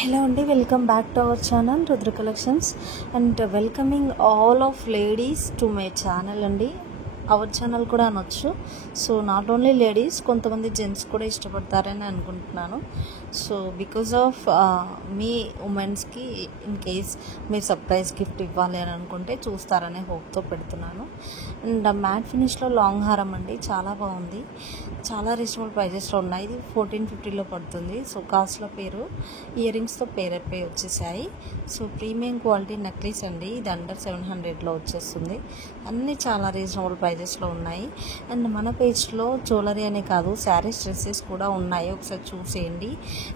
Hello అండి, welcome back to our channel Rudra collections and welcoming all of ladies to my channel అండి. Our channel కూడా అనొచ్చు. So not only ladies, కొంతమంది gents కూడా ఇష్టపడతారని అనుకుంటున్నాను. సో బికాజ్ ఆఫ్ మీ ఉమెన్స్కి ఇన్ కేస్ మీరు సర్ప్రైజ్ గిఫ్ట్ ఇవ్వాలి అని అనుకుంటే చూస్తారనే హోప్తో పెడుతున్నాను. అండ్ మ్యాట్ ఫినిష్లో లాంగ్ హారం అండి, చాలా బాగుంది. చాలా రీజనబుల్ ప్రైజెస్లో ఉన్నాయి. ఇది 1450లో పడుతుంది. సో కాస్ట్లో పేరు ఇయర్ రింగ్స్తో పేరైపోయి వచ్చేసాయి. సో ప్రీమియం క్వాలిటీ నెక్లెస్ అండి, ఇది అండర్ 700లో వచ్చేస్తుంది. అన్నీ చాలా రీజనబుల్ ప్రైజెస్లో ఉన్నాయి. అండ్ మన పేజ్లో జ్యువెలరీ అనే కాదు, శారీస్, డ్రెస్సెస్ కూడా ఉన్నాయి, ఒకసారి చూసేయండి.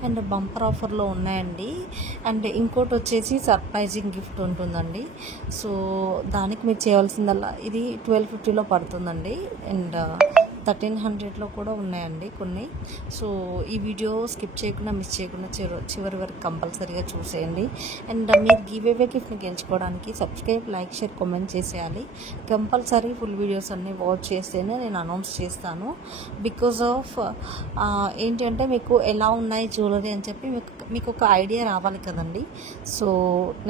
అండ్ బంపర్ ఆఫర్లో ఉన్నాయండి. అండ్ ఇంకోటి వచ్చేసి సర్ప్రైజింగ్ గిఫ్ట్ ఉంటుందండి. సో దానికి మీరు చేయవలసిందల్లా, ఇది 1250లో పడుతుందండి. అండ్ 1300లో కూడా ఉన్నాయండి కొన్ని. సో ఈ వీడియో స్కిప్ చేయకుండా, మిస్ చేయకుండా చివరి వరకు కంపల్సరీగా చూసేయండి. అండ్ మీరు గివ్ అవే గిఫ్ట్ని గెలుచుకోవడానికి సబ్స్క్రైబ్, లైక్, షేర్, కామెంట్ చేసేయాలి. కంపల్సరీ ఫుల్ వీడియోస్ అన్నీ వాచ్ చేస్తేనే నేను అనౌన్స్ చేస్తాను. బికాజ్ ఆఫ్ ఏంటంటే మీకు ఎలా ఉన్నాయి జ్యువెలరీ అని చెప్పి మీకు ఒక ఐడియా రావాలి కదండి. సో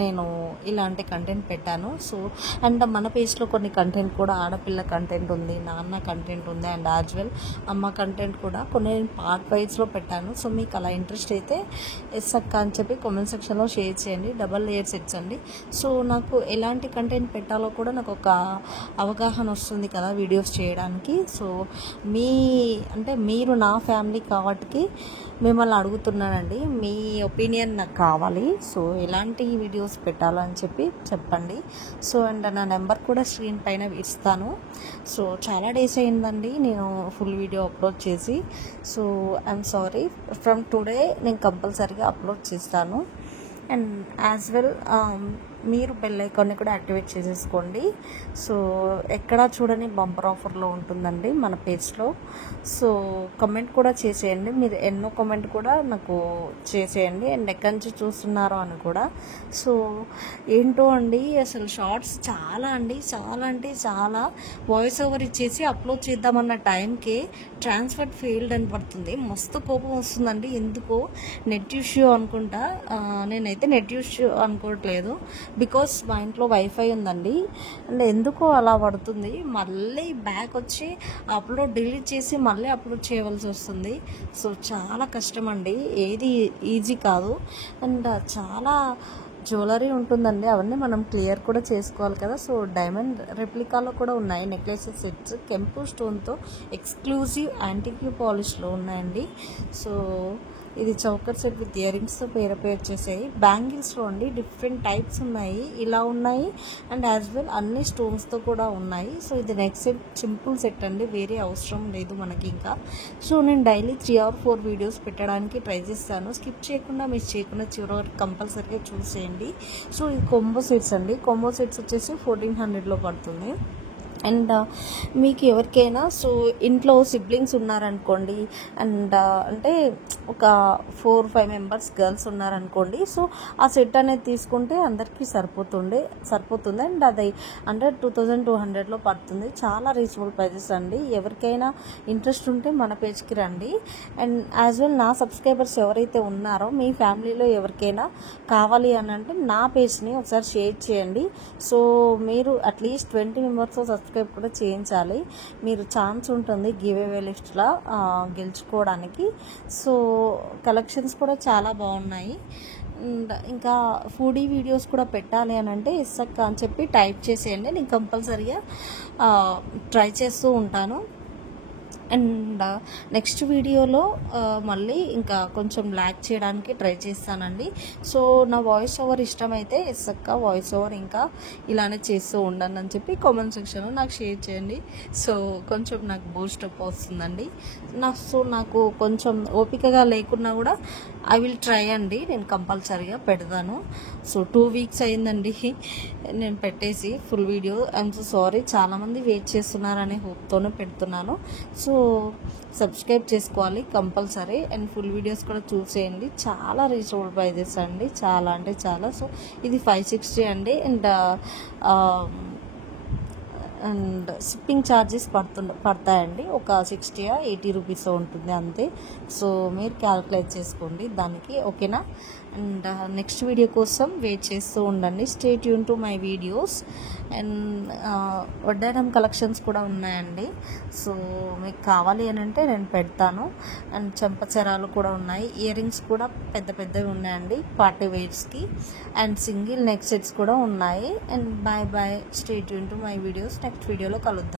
నేను ఇలాంటి కంటెంట్ పెట్టాను. సో అండ్ మన పేజ్లో కొన్ని కంటెంట్ కూడా, ఆడపిల్ల కంటెంట్ ఉంది, నాన్న కంటెంట్ ఉంది, అండ్ యాజ్ వెల్ అమ్మ కంటెంట్ కూడా కొన్ని పార్ట్ వైజ్లో పెట్టాను. సో మీకు అలా ఇంట్రెస్ట్ అయితే ఎస్ అక్క అని చెప్పి కామెంట్ సెక్షన్లో షేర్ చేయండి. డబల్ లేయర్ సెట్స్ అండి. సో నాకు ఎలాంటి కంటెంట్ పెట్టాలో కూడా నాకు ఒక అవగాహన వస్తుంది కదా వీడియోస్ చేయడానికి. సో మీరు నా ఫ్యామిలీ కాబట్టి మిమ్మల్ని అడుగుతున్నానండి, మీ ఒపీనియన్ నాకు కావాలి. సో ఎలాంటి వీడియోస్ పెట్టాలని చెప్పి చెప్పండి. సో అండ్ నా నెంబర్ కూడా స్క్రీన్ పైన ఇస్తాను. సో చాలా డేస్ అయిందండి నేను ఫుల్ వీడియో అప్లోడ్ చేసి. So I'm sorry, from today నేను కంపల్సరీగా అప్లోడ్ చేస్తాను. అండ్ యాజ్ వెల్ మీరు బెల్ ఐకాన్ని కూడా యాక్టివేట్ చేసేసుకోండి. సో ఎక్కడా చూడని బంపర్ ఆఫర్లో ఉంటుందండి మన పేజ్లో. సో కమెంట్ కూడా చేసేయండి, మీరు ఎన్నో కమెంట్ కూడా నాకు చేసేయండి. అండ్ ఎక్కడి నుంచి చూస్తున్నారో అని కూడా. సో ఏంటో అండి, అసలు షార్ట్స్ చాలా అంటే చాలా వాయిస్ ఓవర్ ఇచ్చేసి అప్లోడ్ చేద్దామన్న టైంకే ట్రాన్స్ఫర్ ఫెయిల్డ్ అని పడుతుంది. మస్తు కోపం వస్తుందండి. ఎందుకో నెట్ ఇష్యూ అనుకుంటా. నేనైతే నెట్ ఇష్యూ అనుకోవట్లేదు, బికాస్ మా ఇంట్లో వైఫై ఉందండి. అండ్ ఎందుకో అలా పడుతుంది. మళ్ళీ బ్యాక్ వచ్చి అప్లోడ్ డిలీట్ చేసి మళ్ళీ అప్లోడ్ చేయవలసి వస్తుంది. సో చాలా కష్టం అండి, ఏది ఈజీ కాదు. అండ్ చాలా జ్యువెలరీ ఉంటుందండి, అవన్నీ మనం క్లియర్ కూడా చేసుకోవాలి కదా. సో డైమండ్ రెప్లికాలో కూడా ఉన్నాయి నెక్లెసెస్ సెట్స్, కెంపు స్టోన్తో ఎక్స్క్లూజివ్ యాంటిక్యూ పాలిష్లో ఉన్నాయండి. సో ఇది చౌకర్ సెట్ విత్ ఇయర్ రింగ్స్తో పేరుపై వచ్చేసాయి. బ్యాంగిల్స్లో అండి డిఫరెంట్ టైప్స్ ఉన్నాయి, ఇలా ఉన్నాయి. అండ్ యాజ్ వెల్ అన్ని స్టోన్స్తో కూడా ఉన్నాయి. సో ఇది నెక్స్ట్ సెట్ సింపుల్ సెట్ అండి, వేరే అవసరం లేదు మనకి ఇంకా. సో నేను డైలీ 3 or 4 వీడియోస్ పెట్టడానికి ట్రై చేస్తాను. స్కిప్ చేయకుండా, మిస్ చేయకుండా చివరి వరకు కంపల్సరీగా చూసేయండి. సో ఇది కొంబో సెట్స్ అండి. కొంబో సెట్స్ వచ్చేసి 1400లో పడుతుంది. అండ్ మీకు ఎవరికైనా సో ఇంట్లో సిబ్లింగ్స్ ఉన్నారనుకోండి, అండ్ అంటే ఒక 4-5 మెంబర్స్ గర్ల్స్ ఉన్నారనుకోండి. సో ఆ సెట్ అనేది తీసుకుంటే అందరికీ సరిపోతుంది. అండ్ అది అండర్ 2200లో పడుతుంది. చాలా రీజనబుల్ ప్రైజెస్ అండి. ఎవరికైనా ఇంట్రెస్ట్ ఉంటే మన పేజ్కి రండి. అండ్ యాజ్ వెల్ నా సబ్స్క్రైబర్స్ ఎవరైతే ఉన్నారో మీ ఫ్యామిలీలో ఎవరికైనా కావాలి అని అంటే నా పేజ్ని ఒకసారి షేర్ చేయండి. సో మీరు అట్లీస్ట్ 20 మెంబర్స్ సబ్స్క్రైబ్ కూడా చేయించాలి. మీరు ఛాన్స్ ఉంటుంది గివ్ అవే లిస్ట్లో గెలుచుకోవడానికి. సో కలెక్షన్స్ కూడా చాలా బాగున్నాయి. ఇంకా ఫుడీ వీడియోస్ కూడా పెట్టాలి అని అంటే ఇస్సక్క అని చెప్పి టైప్ చేసేయండి, నేను కంపల్సరీగా ట్రై చేస్తూ ఉంటాను. అండ్ నెక్స్ట్ వీడియోలో మళ్ళీ ఇంకా కొంచెం ల్యాక్ చేయడానికి ట్రై చేస్తానండి. సో నా వాయిస్ ఓవర్ ఇష్టమైతే ఎస్సక్క వాయిస్ ఓవర్ ఇంకా ఇలానే చేస్తూ ఉండండి అని చెప్పి కామెంట్ సెక్షన్లో నాకు షేర్ చేయండి. సో కొంచెం నాకు బూస్టప్ వస్తుందండి. నాకు కొంచెం ఓపికగా లేకున్నా కూడా ఐ విల్ ట్రై అండి, నేను కంపల్సరీగా పెడతాను. సో 2 weeks అయిందండి నేను పెట్టేసి full video. I'm so sorry, చాలామంది వెయిట్ చేస్తున్నారనే హోప్తోనే పెడుతున్నాను. సో సబ్స్క్రైబ్ చేసుకోవాలి కంపల్సరీ. అండ్ ఫుల్ వీడియోస్ కూడా చూసేయండి. చాలా రీజనబుల్ ప్రైజెస్ అండి, చాలా అంటే చాలా. సో ఇది 560 అండి. అండ్ అండ్ షిప్పింగ్ ఛార్జెస్ పడతాయండి. ఒక 60-80 రూపీస్ ఉంటుంది అంతే. సో మీరు క్యాల్కులేట్ చేసుకోండి దానికి, ఓకేనా. అండ్ నెక్స్ట్ వీడియో కోసం వెయిట్ చేస్తూ ఉండండి. Stay tuned to my videos. And వడ్డానం కలెక్షన్స్ కూడా ఉన్నాయండి. సో మీకు కావాలి అని అంటే నేను పెడతాను. అండ్ చెంపచెరాలు కూడా ఉన్నాయి. ఇయర్ రింగ్స్ కూడా పెద్ద పెద్దవి ఉన్నాయండి పార్టీ వేర్స్కి. అండ్ సింగిల్ నెక్ సెట్స్ కూడా ఉన్నాయి. And bye bye, stay tuned to my videos. Next వీడియోలో కలుద్దాం.